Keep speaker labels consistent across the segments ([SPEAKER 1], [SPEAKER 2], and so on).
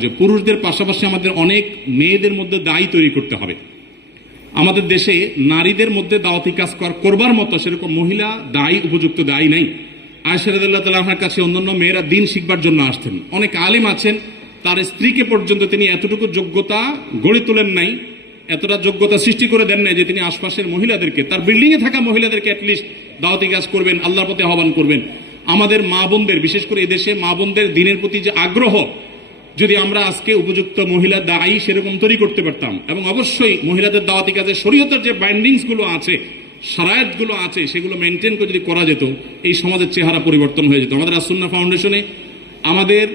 [SPEAKER 1] যে পুরুষদের পাশাপাশি আমাদের অনেক মেয়েদের মধ্যে দায়ী তৈরি করতে হবে। আমাদের দেশে নারীদের মধ্যে দাওয়াতি কাজ কর- করবার মতো সেরকম মহিলা দায়ী, উপযুক্ত দায়ী নাই। আয়সারদুল্লাহ তালাহার কাছে অন্যান্য মেয়েরা দিন শিখবার জন্য আসতেন অনেক আলেম আছেন, তার স্ত্রীকে পর্যন্ত তিনি এতটুকু যোগ্যতা গড়ে তোলেন নাই, এতটা যোগ্যতা সৃষ্টি করে দেন নাই যে তিনি আশপাশের মহিলাদেরকে, তার বিল্ডিং এ থাকা মহিলাদেরকে অ্যাটলিস্ট দাওয়াতি কাজ করবেন, আল্লাহর প্রতি আহ্বান করবেন। আমাদের মা বোনদের, বিশেষ করে এদেশে মা বোনদের দিনের প্রতি যে আগ্রহ যদি আমরা আজকে উপযুক্ত মহিলা দায়ী সেরকম তৈরি করতে পারতাম, এবং অবশ্যই মহিলাদের দাওয়াতি কাজে শরীয়তের যে বাইন্ডিংসগুলো আছে সারায়াতগুলো আছে, সেগুলো মেনটেন করে যদি করা যেত, এই সমাজের চেহারা পরিবর্তন হয়ে যেত। আমাদের আসুন্না ফাউন্ডেশনে আমাদের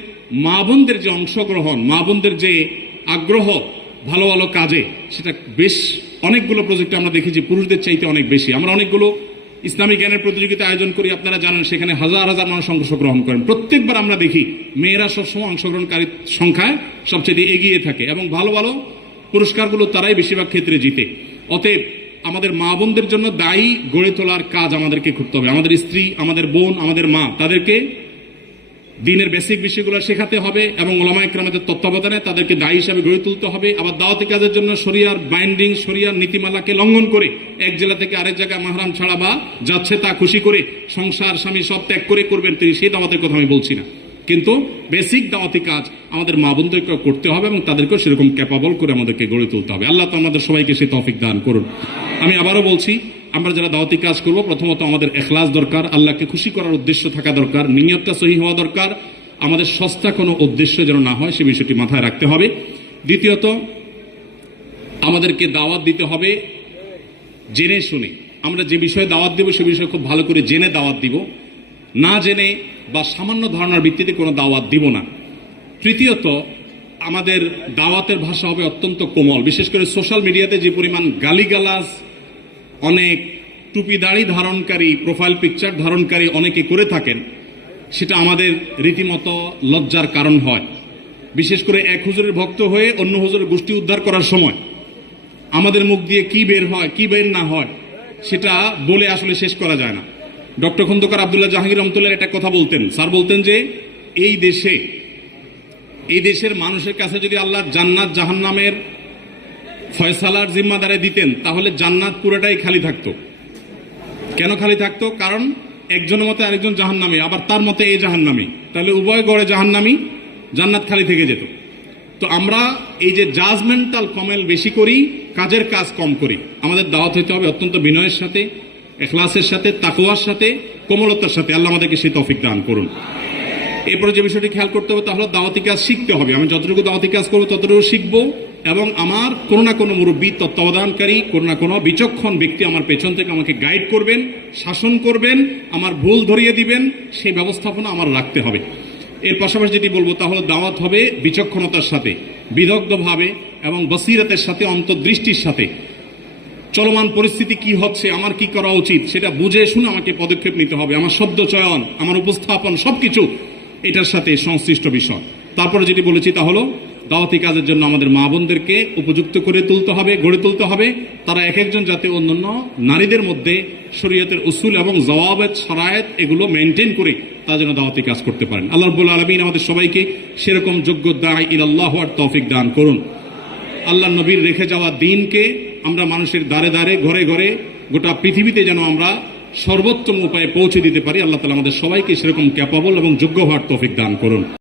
[SPEAKER 1] মা বোনদের যে অংশগ্রহণ, মা বোনদের যে আগ্রহ, ভালো ভালো কাজে, সেটা বেশ অনেকগুলো প্রজেক্টে আমরা দেখেছি, পুরুষদের চাইতে অনেক বেশি। আমরা অনেকগুলো ইসলামিক জ্ঞানের প্রতিযোগিতা আয়োজন করি, আপনারা জানেন সেখানে হাজার হাজার মানুষ অংশগ্রহণ করেন। প্রত্যেকবার আমরা দেখি মেয়েরা সবসময় অংশগ্রহণকারী সংখ্যায় সবচেয়ে এগিয়ে থাকে এবং ভালো ভালো পুরস্কারগুলো তারাই বেশিরভাগ ক্ষেত্রে জিতে। অতএব আমাদের মা বোনদের জন্য দায়ী গড়ে তোলার কাজ আমাদেরকে করতে হবে। আমাদের স্ত্রী, আমাদের বোন, আমাদের মা, তাদেরকে দিনের বেসিক বিষয়গুলো শেখাতে হবে এবং ওলামা একরামাদের তত্ত্বাবধানে তাদেরকে দায়ী হিসাবে গড়ে তুলতে হবে। আবার দাওয়াতি কাজের জন্য শরিয়ার বাইন্ডিং শরিয়ার নীতিমালাকে লঙ্ঘন করে এক জেলা থেকে আরেক জায়গায় মাহরাম ছাড়া বা যাচ্ছে তা খুশি করে সংসার, স্বামী সব ত্যাগ করে করবেন তিনি, সেই দাওয়াতের কথা আমি বলছি না। কিন্তু বেসিক দাওয়াতি কাজ আমাদের মা বোনদেরকে করতে হবে এবং তাদেরকেও সেরকম ক্যাপাবল করে আমাদেরকে গড়ে তুলতে হবে। আল্লাহ তো আমাদের সবাইকে সে তফিক দান করুন। আমি আবারও বলছি আমরা যারা দাওয়াতি কাজ করব, প্রথমত আমাদের এখলাস দরকার, আল্লাহকে খুশি করার উদ্দেশ্য থাকা দরকার, নিয়তটা সহি হওয়া দরকার, আমাদের সস্তা কোনো উদ্দেশ্য যেন না হয়, সে বিষয়টি মাথায় রাখতে হবে। দ্বিতীয়ত, আমাদেরকে দাওয়াত দিতে হবে জেনে শুনে। আমরা যে বিষয়ে দাওয়াত দেব, সে বিষয়ে খুব ভালো করে জেনে দাওয়াত দিব। না জেনে বা সামান্য ধারণার ভিত্তিতে কোনো দাওয়াত দিব না। তৃতীয়ত, আমাদের দাওয়াতের ভাষা হবে অত্যন্ত কোমল। বিশেষ করে সোশ্যাল মিডিয়াতে যে পরিমাণ গালিগালাজ অনেক টুপি দাড়ি ধারণকারী প্রোফাইল পিকচার ধারণকারী অনেকে করে থাকেন। সেটা আমাদের রীতিমতো লজ্জার কারণ হয়। বিশেষ করে এক হুজুরের ভক্ত হয়ে অন্য হুজুরের গোষ্ঠী উদ্ধার করার সময়। আমাদের মুখ দিয়ে কি বের হয়, কি বের না হয়, সেটা বলে আসলে শেষ করা যায় না। ডক্টর খন্দকার আবদুল্লাহ জাহাঙ্গীর রহমতুল্লাহ একটা কথা বলতেন। স্যার বলতেন যে, এই দেশে, এই দেশের মানুষের কাছে যদি আল্লাহ জান্নাত জাহান্নামের ফয়সালার জিম্মাদারে দিতেন, তাহলে জান্নাত পুরোটাই খালি থাকতো। কেন খালি থাকতো? কারণ একজনের মতে আরেকজন জাহান্নামী, আবার তার মতে এই জাহান্নামী। তাহলে উভয় গড়ে জাহান্নামী, জান্নাত খালি থেকে যেত। তো আমরা এই যে জাজমেন্টাল কমেল বেশি করি, কাজের কাজ কম করি। আমাদের দাওয়াত হইতে হবে অত্যন্ত বিনয়ের সাথে, এখলাসের সাথে তাকুয়ার সাথে, কোমলতার সাথে। আল্লাহ আমাদেরকে সেই তফিক দান করুন। এরপরে যে বিষয়টি খেয়াল করতে হবে, তাহলে দাওয়াতি কাজ শিখতে হবে। আমি যতটুকু দাওয়াতি কাজ করব, ততটুকু শিখব। এবং আমার কোনো না কোনো মুরব্বী তত্ত্বাবধানকারী, কোনো না কোনো বিচক্ষণ ব্যক্তি আমার পেছন থেকে আমাকে গাইড করবেন, শাসন করবেন, আমার ভুল ধরিয়ে দিবেন, সেই ব্যবস্থাপনা আমার রাখতে হবে। এর পাশাপাশি যেটি বলব তাহলে দাওয়াত হবে বিচক্ষণতার সাথে, বিদগ্ধভাবে এবং বসিরতের সাথে, অন্তর্দৃষ্টির সাথে। চলমান পরিস্থিতি কি হচ্ছে, আমার কি করা উচিত, সেটা বুঝে শুনে আমাকে পদক্ষেপ নিতে হবে। আমার শব্দ চয়ন আমার উপস্থাপন সবকিছু, এটার সাথে সংশ্লিষ্ট বিষয়। তারপরে যেটি বলেছি তা হলো, দাওয়াতি কাজের জন্য আমাদের মা বোনদেরকে উপযুক্ত করে তুলতে হবে, গড়ে তুলতে হবে। তারা এক একজন যাতে অন্যান্য নারীদের মধ্যে শরীয়তের উসুল এবং জওয়াবের ছড়ায়ত এগুলো মেনটেন করে তারা যেন দাওয়াতি কাজ করতে পারেন। আল্লাহ রব্বুল আলমিন আমাদের সবাইকে সেরকম যোগ্য দায় ইলাল্লাহ আর তৌফিক দান করুন। আল্লাহ নবীর রেখে যাওয়া দিনকে আমরা মানুষের দ্বারে দ্বারে, ঘরে ঘরে গোটা পৃথিবীতে যেন আমরা সর্বোত্তম উপায়ে পৌঁছে দিতে পারি। আল্লাহ তালা আমাদের সবাইকে সেরকম ক্যাপাবল এবং যোগ্য হওয়ার তৌফিক দান করুন।